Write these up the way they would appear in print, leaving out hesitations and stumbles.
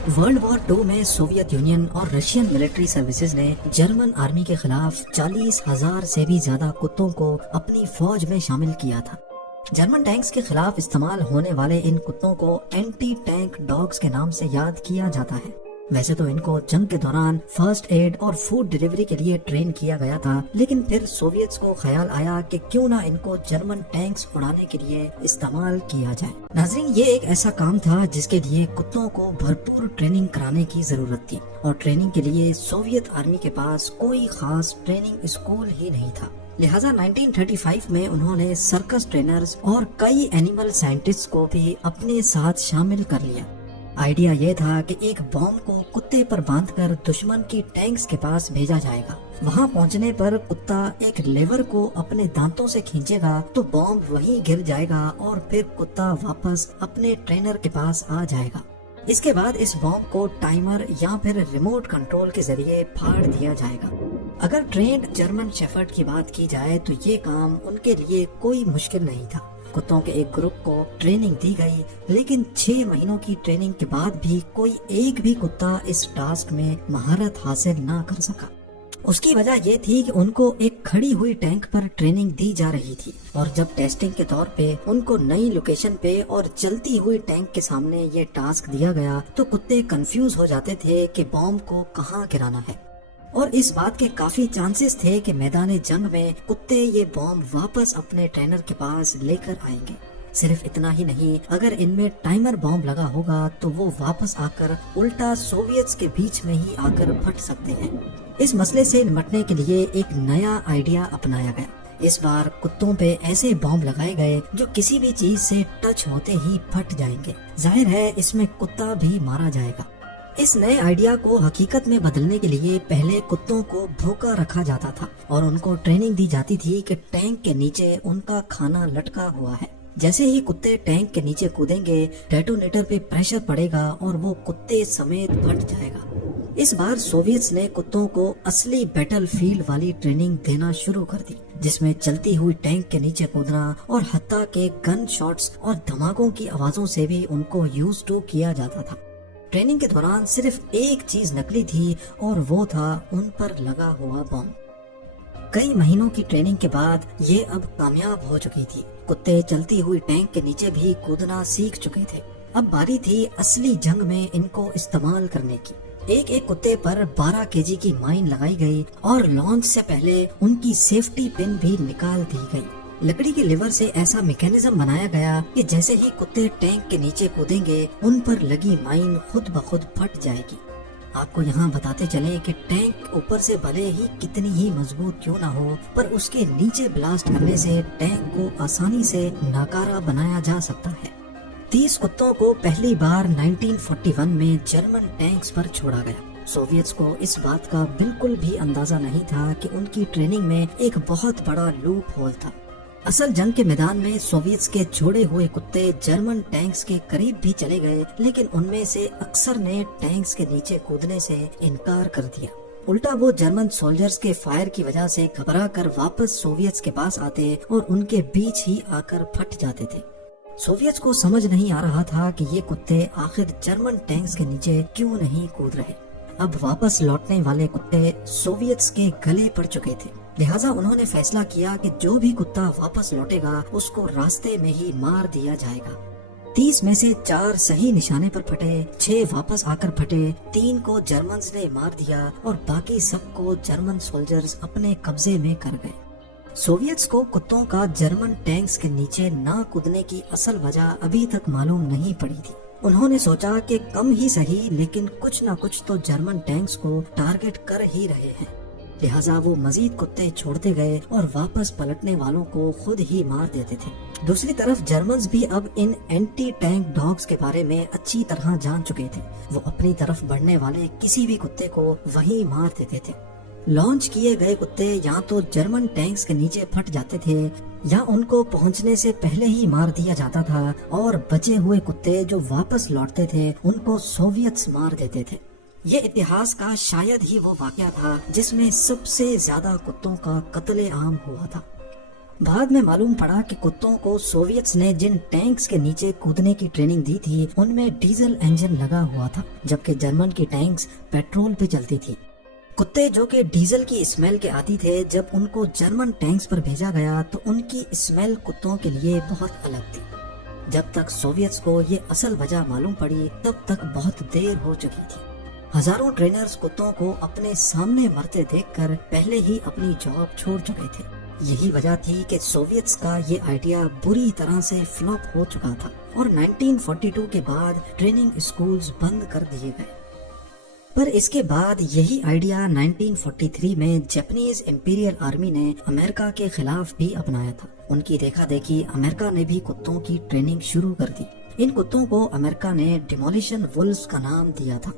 World war 2 में Soviet union और Russian military services ने जर्मन आर्मी के खिलाफ 40,000 से भी ज्यादा कुत्तों को अपनी फौज में शामिल किया था। जर्मन टैंक्स के खिलाफ इस्तेमाल होने वाले इन कुत्तों को एंटी टैंक डॉग्स के नाम से याद किया जाता है। वैसे तो इनको जंग के दौरान फर्स्ट एड और फूड डिलीवरी के लिए ट्रेन किया गया था, लेकिन फिर सोवियट्स को ख्याल आया कि क्यों ना इनको जर्मन टैंक्स उड़ाने के लिए इस्तेमाल किया जाए। नाज़रीन, ये एक ऐसा काम था जिसके लिए कुत्तों को भरपूर ट्रेनिंग कराने की जरूरत थी, और ट्रेनिंग के लिए सोवियत आर्मी के पास कोई खास ट्रेनिंग स्कूल ही नहीं था। लिहाजा 1935 में उन्होंने सर्कस ट्रेनर्स और कई एनिमल साइंटिस्ट को भी अपने साथ शामिल कर लिया। आइडिया ये था कि एक बॉम्ब को कुत्ते पर बांधकर दुश्मन की टैंक्स के पास भेजा जाएगा। वहां पहुंचने पर कुत्ता एक लेवर को अपने दांतों से खींचेगा तो बॉम्ब वहीं गिर जाएगा और फिर कुत्ता वापस अपने ट्रेनर के पास आ जाएगा। इसके बाद इस बॉम्ब को टाइमर या फिर रिमोट कंट्रोल के जरिए फाड़ दिया जाएगा। अगर ट्रेंड जर्मन शेफर्ड की बात की जाए तो ये काम उनके लिए कोई मुश्किल नहीं था। कुत्तों के एक ग्रुप को ट्रेनिंग दी गई, लेकिन 6 महीनों की ट्रेनिंग के बाद भी कोई एक भी कुत्ता इस टास्क में महारत हासिल ना कर सका। उसकी वजह ये थी कि उनको एक खड़ी हुई टैंक पर ट्रेनिंग दी जा रही थी, और जब टेस्टिंग के तौर पे उनको नई लोकेशन पे और चलती हुई टैंक के सामने ये टास्क दिया गया तो कुत्ते कंफ्यूज हो जाते थे कि बॉम्ब को कहाँ गिराना है, और इस बात के काफी चांसेस थे कि मैदान जंग में कुत्ते ये बॉम्ब वापस अपने ट्रेनर के पास लेकर आएंगे। सिर्फ इतना ही नहीं, अगर इनमें टाइमर बॉम्ब लगा होगा तो वो वापस आकर उल्टा सोवियट्स के बीच में ही आकर फट सकते हैं। इस मसले से निपटने के लिए एक नया आइडिया अपनाया गया। इस बार कुत्तों पे ऐसे बॉम्ब लगाए गए जो किसी भी चीज से टच होते ही फट जाएंगे। जाहिर है इसमें कुत्ता भी मारा जाएगा। इस नए आइडिया को हकीकत में बदलने के लिए पहले कुत्तों को भूखा रखा जाता था और उनको ट्रेनिंग दी जाती थी कि टैंक के नीचे उनका खाना लटका हुआ है। जैसे ही कुत्ते टैंक के नीचे कूदेंगे, डेटोनेटर पे प्रेशर पड़ेगा और वो कुत्ते समेत फट जाएगा। इस बार सोवियट्स ने कुत्तों को असली बैटलफील्ड वाली ट्रेनिंग देना शुरू कर दी, जिसमें चलती हुई टैंक के नीचे कूदना और हत्ता के गन शॉट्स और धमाकों की आवाजों से भी उनको यूज टू किया जाता था। ट्रेनिंग के दौरान सिर्फ एक चीज नकली थी और वो था उन पर लगा हुआ बॉम्ब। कई महीनों की ट्रेनिंग के बाद ये अब कामयाब हो चुकी थी। कुत्ते चलती हुई टैंक के नीचे भी कूदना सीख चुके थे। अब बारी थी असली जंग में इनको इस्तेमाल करने की। एक एक कुत्ते पर 12 केजी की माइन लगाई गई और लॉन्च से पहले उनकी सेफ्टी पिन भी निकाल दी गई। लकड़ी के लिवर से ऐसा मैकेनिज्म बनाया गया कि जैसे ही कुत्ते टैंक के नीचे कूदेंगे उन पर लगी माइन खुद ब खुद फट जाएगी। आपको यहाँ बताते चले कि टैंक ऊपर से भले ही कितनी ही मजबूत क्यों ना हो, पर उसके नीचे ब्लास्ट करने से टैंक को आसानी से नाकारा बनाया जा सकता है। 30 कुत्तों को पहली बार 1941 में जर्मन टैंक्स पर छोड़ा गया। सोवियट्स को इस बात का बिल्कुल भी अंदाजा नहीं था कि उनकी ट्रेनिंग में एक बहुत बड़ा लूप होल था। असल जंग के मैदान में सोवियट्स के छोड़े हुए कुत्ते जर्मन टैंक्स के करीब भी चले गए, लेकिन उनमें से अक्सर ने टैंक्स के नीचे कूदने से इनकार कर दिया। उल्टा वो जर्मन सोल्जर्स के फायर की वजह से घबरा कर वापस सोवियट्स के पास आते और उनके बीच ही आकर फट जाते थे। सोवियट्स को समझ नहीं आ रहा था कि ये कुत्ते आखिर जर्मन टैंक्स के नीचे क्यों नहीं कूद रहे। अब वापस लौटने वाले कुत्ते सोवियट्स के गले पड़ चुके थे, लिहाजा उन्होंने फैसला किया कि जो भी कुत्ता वापस लौटेगा उसको रास्ते में ही मार दिया जाएगा। 30 में से 4 सही निशाने पर फटे, 6 वापस आकर फटे, 3 को जर्मन्स ने मार दिया और बाकी सबको जर्मन सोल्जर्स अपने कब्जे में कर गए। सोवियट्स को कुत्तों का जर्मन टैंक्स के नीचे ना कूदने की असल वजह अभी तक मालूम नहीं पड़ी थी। उन्होंने सोचा कि कम ही सही लेकिन कुछ न कुछ तो जर्मन टैंक्स को टारगेट कर ही रहे हैं, लिहाजा वो मजीद कुत्ते छोड़ते गए और वापस पलटने वालों को खुद ही मार देते थे। दूसरी तरफ जर्मन्स भी अब इन एंटी टैंक डॉग्स के बारे में अच्छी तरह जान चुके थे। वो अपनी तरफ बढ़ने वाले किसी भी कुत्ते को वहीं मार देते थे। लॉन्च किए गए कुत्ते या तो जर्मन टैंक्स के नीचे फट जाते थे या उनको पहुंचने से पहले ही मार दिया जाता था, और बचे हुए कुत्ते जो वापस लौटते थे उनको सोवियट्स मार देते थे। ये इतिहास का शायद ही वो वाकया था जिसमें सबसे ज्यादा कुत्तों का कत्ले आम हुआ था। बाद में मालूम पड़ा कि कुत्तों को सोवियत्स ने जिन टैंक्स के नीचे कूदने की ट्रेनिंग दी थी उनमें डीजल इंजन लगा हुआ था, जबकि जर्मन की टैंक्स पेट्रोल पे चलती थी। कुत्ते जो कि डीजल की स्मेल के आदी थे, जब उनको जर्मन टैंक्स पर भेजा गया तो उनकी स्मेल कुत्तों के लिए बहुत अलग थी। जब तक सोवियत्स को ये असल वजह मालूम पड़ी तब तक बहुत देर हो चुकी थी। हजारों ट्रेनर्स कुत्तों को अपने सामने मरते देखकर पहले ही अपनी जॉब छोड़ चुके थे। यही वजह थी कि सोवियत्स का ये आइडिया बुरी तरह से फ्लॉप हो चुका था और 1942 के बाद ट्रेनिंग स्कूल्स बंद कर दिए गए। पर इसके बाद यही आइडिया 1943 में जापानीज इंपीरियल आर्मी ने अमेरिका के खिलाफ भी अपनाया था। उनकी देखा देखी अमेरिका ने भी कुत्तों की ट्रेनिंग शुरू कर दी। इन कुत्तों को अमेरिका ने डिमोलिशन वुल्व्स का नाम दिया था।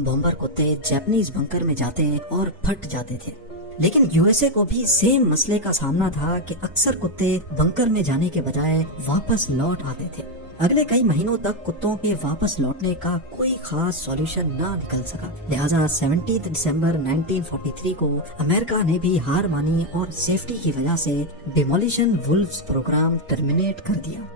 बॉम्बर कुत्ते जापानीज बंकर में जाते और फट जाते थे, लेकिन यूएसए को भी सेम मसले का सामना था कि अक्सर कुत्ते बंकर में जाने के बजाय वापस लौट आते थे। अगले कई महीनों तक कुत्तों के वापस लौटने का कोई खास सॉल्यूशन ना निकल सका। लिहाजा 17 दिसंबर 1943 को अमेरिका ने भी हार मानी और सेफ्टी की वजह से डिमोलिशन वुल्व्स प्रोग्राम टर्मिनेट कर दिया।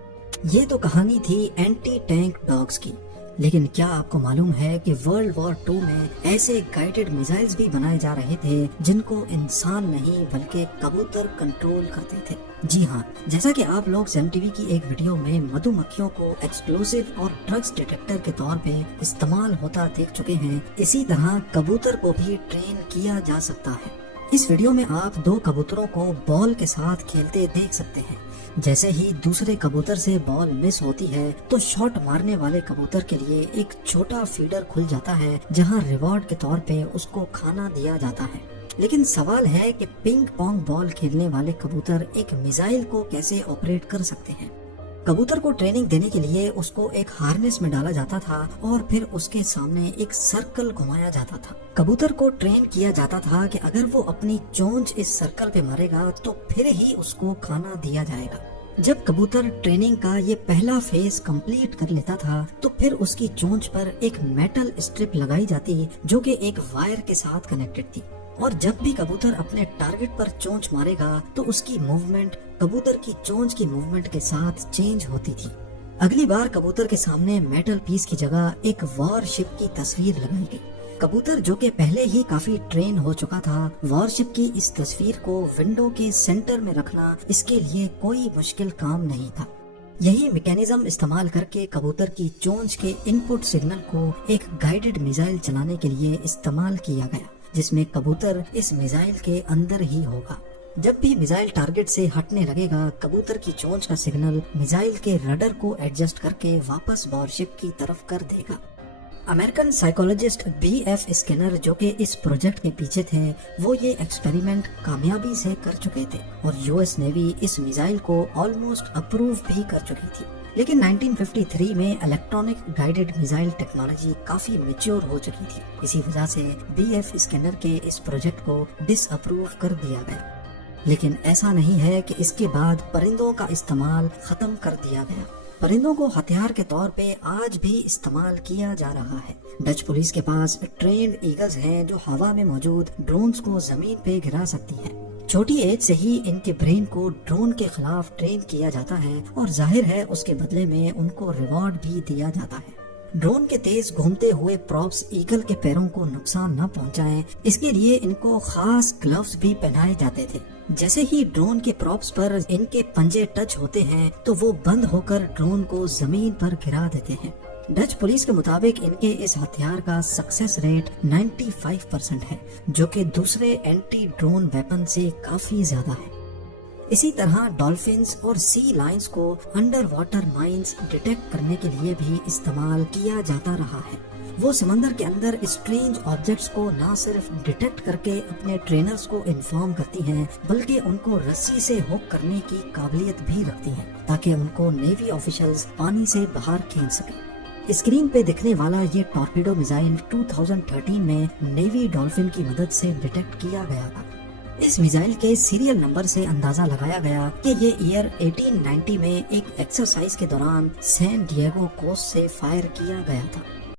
ये तो कहानी थी एंटी टैंक डॉग्स की, लेकिन क्या आपको मालूम है कि वर्ल्ड वॉर 2 में ऐसे गाइडेड मिसाइल्स भी बनाए जा रहे थे जिनको इंसान नहीं बल्कि कबूतर कंट्रोल करते थे। जी हाँ, जैसा कि आप लोग सैम टीवी की एक वीडियो में मधुमक्खियों को एक्सप्लोसिव और ड्रग्स डिटेक्टर के तौर पे इस्तेमाल होता देख चुके हैं, इसी तरह कबूतर को भी ट्रेन किया जा सकता है। इस वीडियो में आप 2 कबूतरों को बॉल के साथ खेलते देख सकते हैं। जैसे ही दूसरे कबूतर से बॉल मिस होती है तो शॉट मारने वाले कबूतर के लिए एक छोटा फीडर खुल जाता है, जहां रिवॉर्ड के तौर पे उसको खाना दिया जाता है। लेकिन सवाल है कि पिंग पोंग बॉल खेलने वाले कबूतर एक मिसाइल को कैसे ऑपरेट कर सकते हैं। कबूतर को ट्रेनिंग देने के लिए उसको एक हार्नेस में डाला जाता था और फिर उसके सामने एक सर्कल घुमाया जाता था। कबूतर को ट्रेन किया जाता था कि अगर वो अपनी चोंच इस सर्कल पे मारेगा तो फिर ही उसको खाना दिया जाएगा। जब कबूतर ट्रेनिंग का ये पहला फेज कंप्लीट कर लेता था तो फिर उसकी चोंच पर एक मेटल स्ट्रिप लगाई जाती जो कि एक वायर के साथ कनेक्टेड थी, और जब भी कबूतर अपने टारगेट पर चोंच मारेगा तो उसकी मूवमेंट कबूतर की चोंच की मूवमेंट के साथ चेंज होती थी। अगली बार कबूतर के सामने मेटल पीस की जगह एक वॉरशिप की तस्वीर लगाई गई। कबूतर जो कि पहले ही काफी ट्रेन हो चुका था, वॉरशिप की इस तस्वीर को विंडो के सेंटर में रखना इसके लिए कोई मुश्किल काम नहीं था। यही मैकेनिज्म इस्तेमाल करके कबूतर की चोंच के इनपुट सिग्नल को एक गाइडेड मिसाइल चलाने के लिए इस्तेमाल किया गया, जिसमें कबूतर इस मिसाइल के अंदर ही होगा। जब भी मिसाइल टारगेट से हटने लगेगा, कबूतर की चोंच का सिग्नल मिसाइल के रडर को एडजस्ट करके वापस वॉरशिप की तरफ कर देगा। अमेरिकन साइकोलॉजिस्ट BF स्किनर जो कि इस प्रोजेक्ट के पीछे थे, वो ये एक्सपेरिमेंट कामयाबी से कर चुके थे और यूएस नेवी इस मिसाइल को ऑलमोस्ट अप्रूव भी कर चुकी थी। लेकिन 1953 में इलेक्ट्रॉनिक गाइडेड मिसाइल टेक्नोलॉजी काफी मैच्योर हो चुकी थी। इसी वजह से BF स्किनर के इस प्रोजेक्ट को डिसअप्रूव कर दिया गया। लेकिन ऐसा नहीं है कि इसके बाद परिंदों का इस्तेमाल खत्म कर दिया गया। परिंदों को हथियार के तौर पे आज भी इस्तेमाल किया जा रहा है। डच पुलिस के पास ट्रेन्ड ईगल्स हैं जो हवा में मौजूद ड्रोन्स को जमीन पे गिरा सकती हैं। छोटी एज से ही इनके ब्रेन को ड्रोन के खिलाफ ट्रेन किया जाता है और जाहिर है उसके बदले में उनको रिवॉर्ड भी दिया जाता है। ड्रोन के तेज घूमते हुए प्रॉप्स ईगल के पैरों को नुकसान न पहुंचाएं, इसके लिए इनको खास ग्लव्स भी पहनाए जाते थे। जैसे ही ड्रोन के प्रॉप्स पर इनके पंजे टच होते हैं तो वो बंद होकर ड्रोन को जमीन पर गिरा देते हैं। डच पुलिस के मुताबिक इनके इस हथियार का सक्सेस रेट 95% है, जो कि दूसरे एंटी ड्रोन वेपन से काफी ज्यादा है। इसी तरह डॉल्फिन्स और सी लायंस को अंडर वाटर माइंस डिटेक्ट करने के लिए भी इस्तेमाल किया जाता रहा है। वो समंदर के अंदर स्ट्रेंज ऑब्जेक्ट्स को न सिर्फ डिटेक्ट करके अपने ट्रेनर्स को इन्फॉर्म करती हैं, बल्कि उनको रस्सी से हुक करने की काबिलियत भी रखती हैं, ताकि उनको नेवी ऑफिशियल्स पानी से बाहर खींच सके। स्क्रीन पे दिखने वाला ये टॉर्पीडो मिसाइल 2013 में नेवी डॉल्फिन की मदद से डिटेक्ट किया गया था। इस मिसाइल के सीरियल नंबर से अंदाजा लगाया गया कि ये ईयर 1890 में एक एक्सरसाइज के दौरान सैन डिएगो कोस्ट से फायर किया गया था।